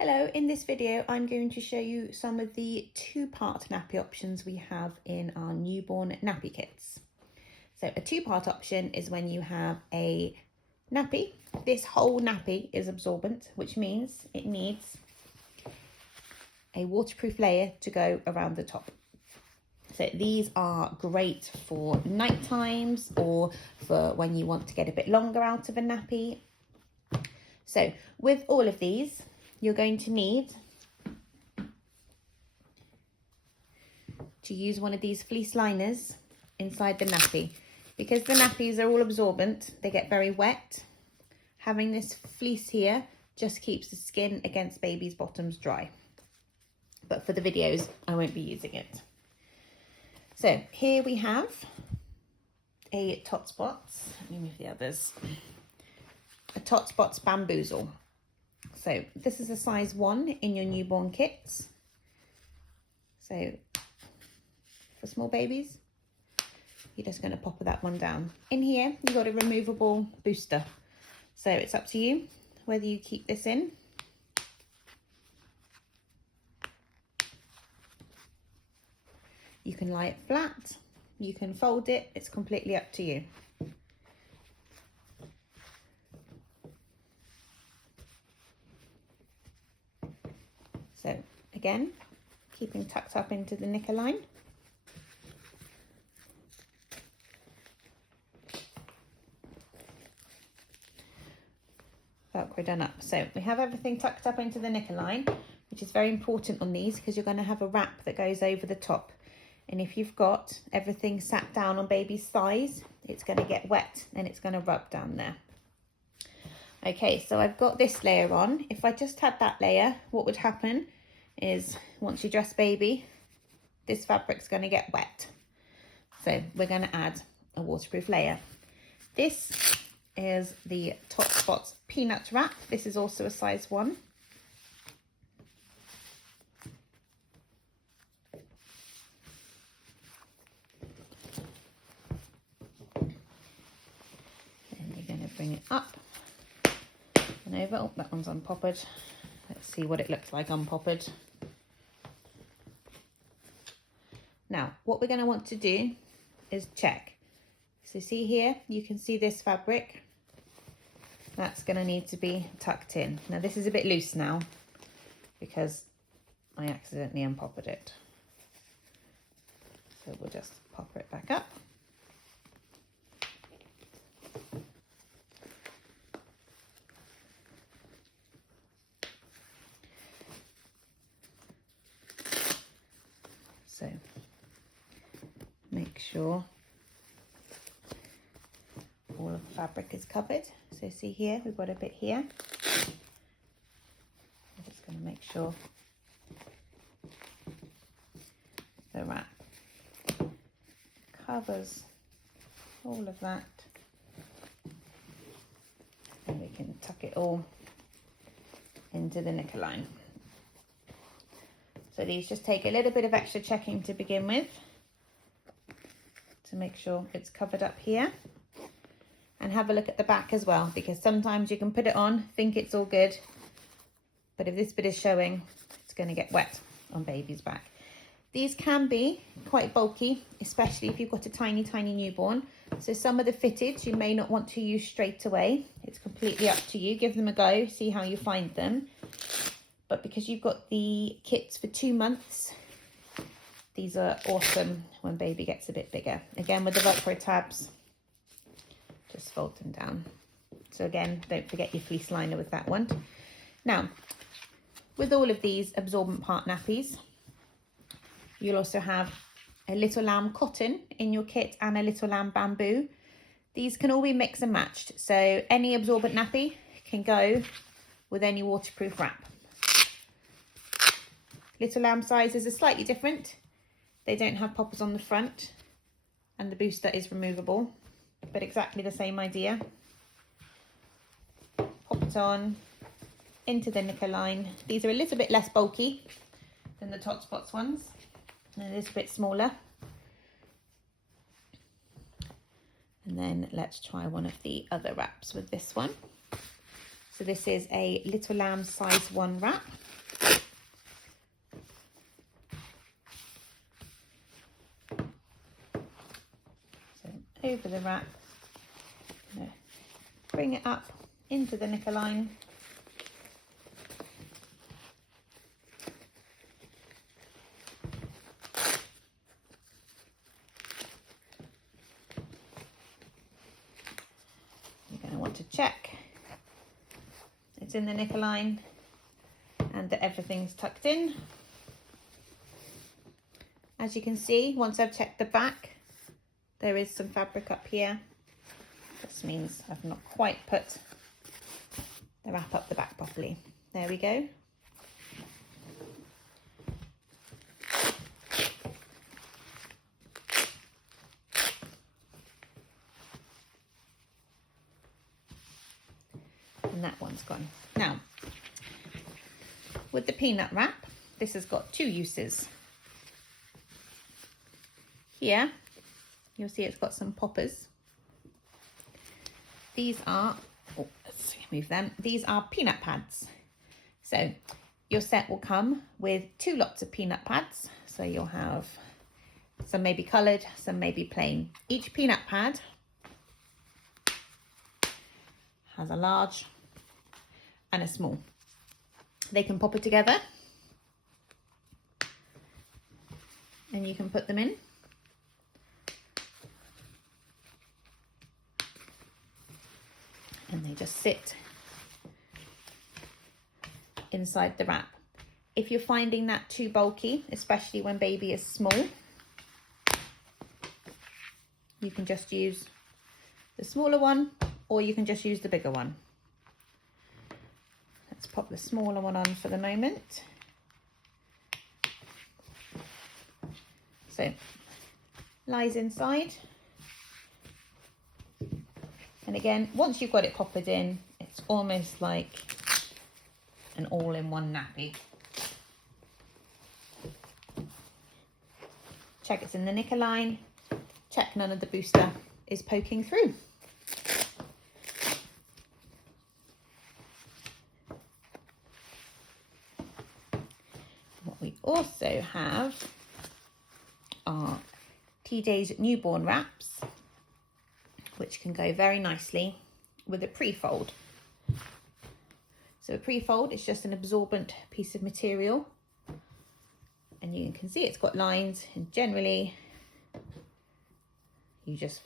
Hello, in this video I'm going to show you some of the two-part nappy options we have in our newborn nappy kits. So a two-part option is when you have a nappy. This whole nappy is absorbent, which means it needs a waterproof layer to go around the top. So these are great for night times or for when you want to get a bit longer out of a nappy. So with all of these, you're going to need to use one of these fleece liners inside the nappy. Because the nappies are all absorbent, they get very wet. Having this fleece here just keeps the skin against baby's bottoms dry. But for the videos, I won't be using it. So here we have a Tot Spots. Let me move the others. A Tot Spots Bamboozle. So this is a size 1 in your newborn kits. So for small babies, you're just going to pop that one down. In here, you've got a removable booster. So it's up to you whether you keep this in. You can lie it flat, you can fold it, it's completely up to you. So again, keeping tucked up into the knicker line. Velcro done up. So we have everything tucked up into the knicker line, which is very important on these because you're going to have a wrap that goes over the top. And if you've got everything sat down on baby's thighs, it's going to get wet and it's going to rub down there. Okay, so I've got this layer on. If I just had that layer, what would happen is once you dress baby, this fabric's going to get wet. So we're going to add a waterproof layer. This is the Tot Spots Peanut Wrap. This is also a size 1. And we're going to bring it up and over. Oh, that one's unpoppered. Let's see what it looks like unpoppered. Now, what we're going to want to do is check. So see here, you can see this fabric. That's going to need to be tucked in. Now, this is a bit loose now because I accidentally unpoppered it. So we'll just pop it back up. So make sure all of the fabric is covered. So see here, we've got a bit here. I'm just going to make sure the wrap covers all of that. And we can tuck it all into the knicker line. So these just take a little bit of extra checking to begin with to make sure it's covered up here. And have a look at the back as well, because sometimes you can put it on, think it's all good, but if this bit is showing, it's going to get wet on baby's back. These can be quite bulky, especially if you've got a tiny, tiny newborn. So some of the fitteds you may not want to use straight away. It's completely up to you. Give them a go, see how you find them. But because you've got the kits for 2 months, these are awesome when baby gets a bit bigger. Again, with the Velcro tabs, just fold them down. So again, don't forget your fleece liner with that one. Now, with all of these absorbent part nappies, you'll also have a Little Lamb cotton in your kit and a Little Lamb bamboo. These can all be mixed and matched. So any absorbent nappy can go with any waterproof wrap. Little Lamb sizes are slightly different. They don't have poppers on the front and the booster is removable, but exactly the same idea. Pop it on into the knicker line. These are a little bit less bulky than the Tot Spots ones, and a little bit smaller. And then let's try one of the other wraps with this one. So this is a Little Lamb size 1 wrap. So over the wrap, bring it up into the knicker line. You're going to want to check it's in the knicker line and that everything's tucked in. As you can see, once I've checked the back, there is some fabric up here. This means I've not quite put the wrap up the back properly. There we go. And that one's gone. Now, with the peanut wrap, this has got 2 uses. Here, you'll see it's got some poppers. These are, let's move them. These are peanut pads. So your set will come with 2 lots of peanut pads. So you'll have some may be coloured, some may be plain. Each peanut pad has a large and a small. They can pop it together and you can put them in. And they just sit inside the wrap. If you're finding that too bulky, especially when baby is small, you can just use the smaller one or you can just use the bigger one. Let's pop the smaller one on for the moment. So, lies inside. And again, once you've got it poppered in, it's almost like an all-in-one nappy. Check it's in the knicker line. Check none of the booster is poking through. What we also have are TJ's newborn wraps, which can go very nicely with a pre-fold. So a pre-fold is just an absorbent piece of material, and you can see it's got lines, and generally you just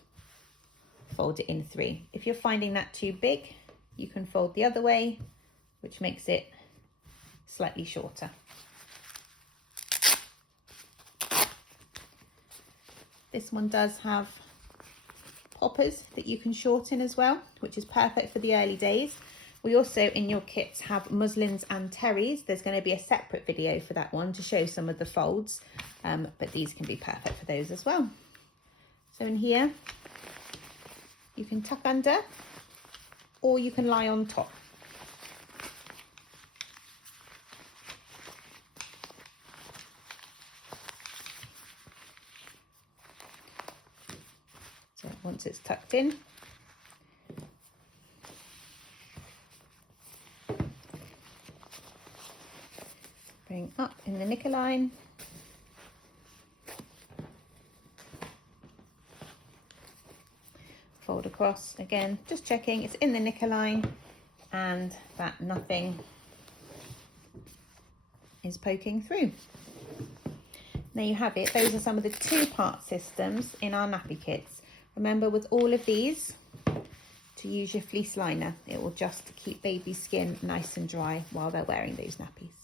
fold it in 3. If you're finding that too big, you can fold the other way, which makes it slightly shorter. This one does have poppers that you can shorten as well, which is perfect for the early days. We also in your kits have muslins and terries. There's going to be a separate video for that one to show some of the folds, but these can be perfect for those as well. So in here you can tuck under or you can lie on top. So once it's tucked in, bring up in the knicker line, fold across again, just checking it's in the knicker line and that nothing is poking through. There you have it. Those are some of the 2-part systems in our nappy kits. Remember with all of these to use your fleece liner. It will just keep baby's skin nice and dry while they're wearing those nappies.